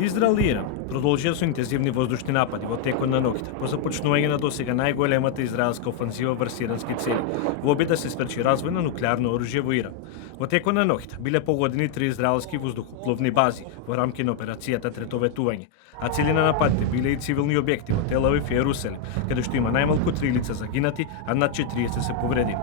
Израел и Иран продолжија со интензивни воздушни напади во текот на ноќта по започнување на досега најголемата израелска офанзива врз ирански цели во обид да се спречи развој на нуклеарно оружје во Иран. Во текот на ноќта биле погодени 3 израелски воздухопловни бази во рамки на операцијата Третоветување, а цели на нападите биле и цивилни објекти во Тел Авив и Ерусалим, каде што има најмалку 3 лица загинати, а над 40 се повредени.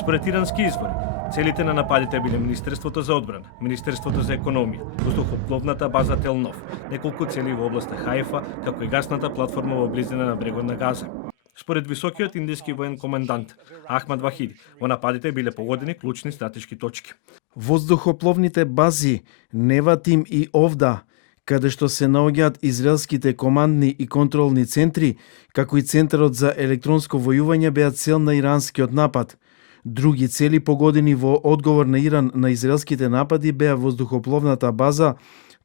Според ирански извори, целите на нападите биле Министерството за одбрана, Министерството за економија, воздухопловната база Тел Нов, неколку цели во областа Хаифа, како и гасната платформа во близина на брегот на Газа. Според високиот индиски воен комендант Ахмад Вахиди, во нападите биле погодени клучни стратешки точки. Воздухопловните бази Неватим и Овда, каде што се наоѓаат израелските командни и контролни центри, како и Центарот за електронско војување, беа цел на иранскиот напад. Други цели погодени во одговор на Иран на израелските напади беа воздухопловната база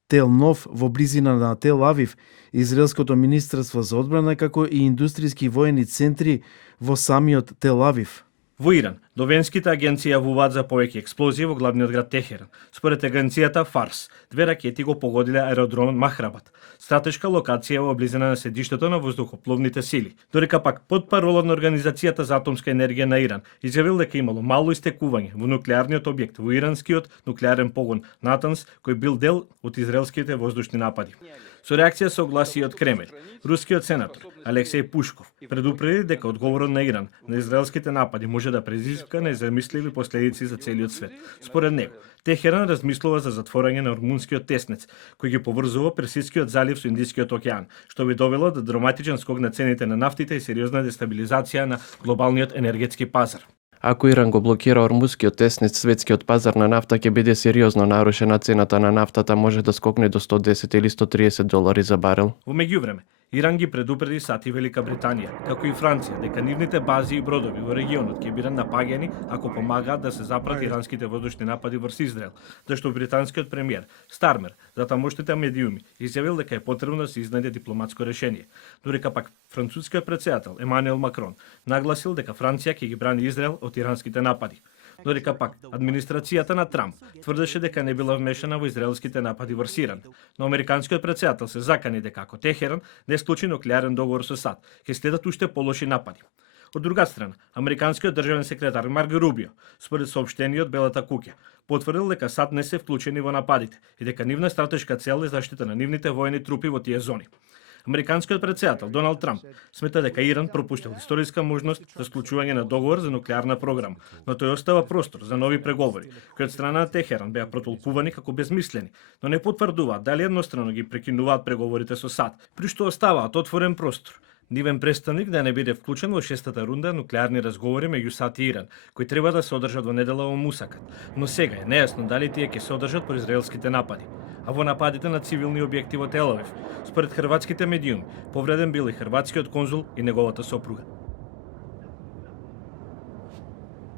Тел Нов во близина на Тел Авив, Израелското министерство за одбрана, како и индустријски воени центри во самиот Тел Авив. Во Иран, довенските агенции јавуваат за повеќе експлозии во главниот град Техеран. Според агенцијата Фарс, 2 ракети го погодиле аеродромот Махрабат, стратешка локација во близина на седиштето на воздухопловните сили. Додека пак под парола на Организацијата за атомска енергија на Иран изјавил дека имало мало истекување во нуклеарниот објект во иранскиот нуклеарен погон Натанс, кој бил дел од израелските воздушни напади. Со реакција се огласи и од Кремљ. Рускиот сенатор Алексеј Пушков предупреди дека одговорот на Иран на израелските напади може да предизвика незамисливи последици за целиот свет. Според него, Техеран размислува за затворање на Ормунскиот теснец, кој ги поврзува Персискиот залив со Индискиот океан, што би довело до драматичен скок на цените на нафтите и сериозна дестабилизација на глобалниот енергетски пазар. Ако Иран го блокира Ормунскиот теснец, светскиот пазар на нафта ќе биде сериозно нарушена, цената на нафтата може да скокне до 110 или 130 долари за барел. Во меѓувреме, Иран ги предупреди САД и Велика Британија, како и Франција, дека нивните бази и бродови во регионот ќе бидат напаѓани ако помагаат да се запрати иранските воздушни напади врз Израел, зашто британскиот премиер Стармер за тамошните медиуми изјавил дека е потребно да се изнајде дипломатско решение, додека пак францускиот претседател Емануел Макрон нагласил дека Франција ќе ги брани Израел од иранските напади. Додека пак администрацијата на Трамп тврдеше дека не била вмешана во израелските напади врз Иран, но американскиот претседател се закани дека ако Техеран не склучи нуклеарен договор со САД, ќе следат уште полоши напади. Од друга страна, американскиот државен секретар Марко Рубио, според соопштение од Белата куќа, потврдил дека САД не се вклучени во нападите и дека нивна стратешка цел е заштита на нивните воени трупи во тие зони. Американскиот претседател Доналд Трамп смета дека Иран пропуштил историска можност за склучување на договор за нуклеарна програма, но тој остава простор за нови преговори, кои од страна на Техеран беа протолкувани како безмислени, но не потврдуваат дали еднострано ги прекинуваат преговорите со САД, при што оставаат отворен простор нивен представник да не биде вклучен во 6-та рунда нуклеарни разговори меѓу САД и Иран, кои треба да се одржат во недела во Мусакат, но сега е нејасно дали тие ќе се одржат по израелските напади. А во нападите на цивилни објекти во Тел Авив, според хрватските медиуми, повреден бил и хрватскиот конзул и неговата сопруга.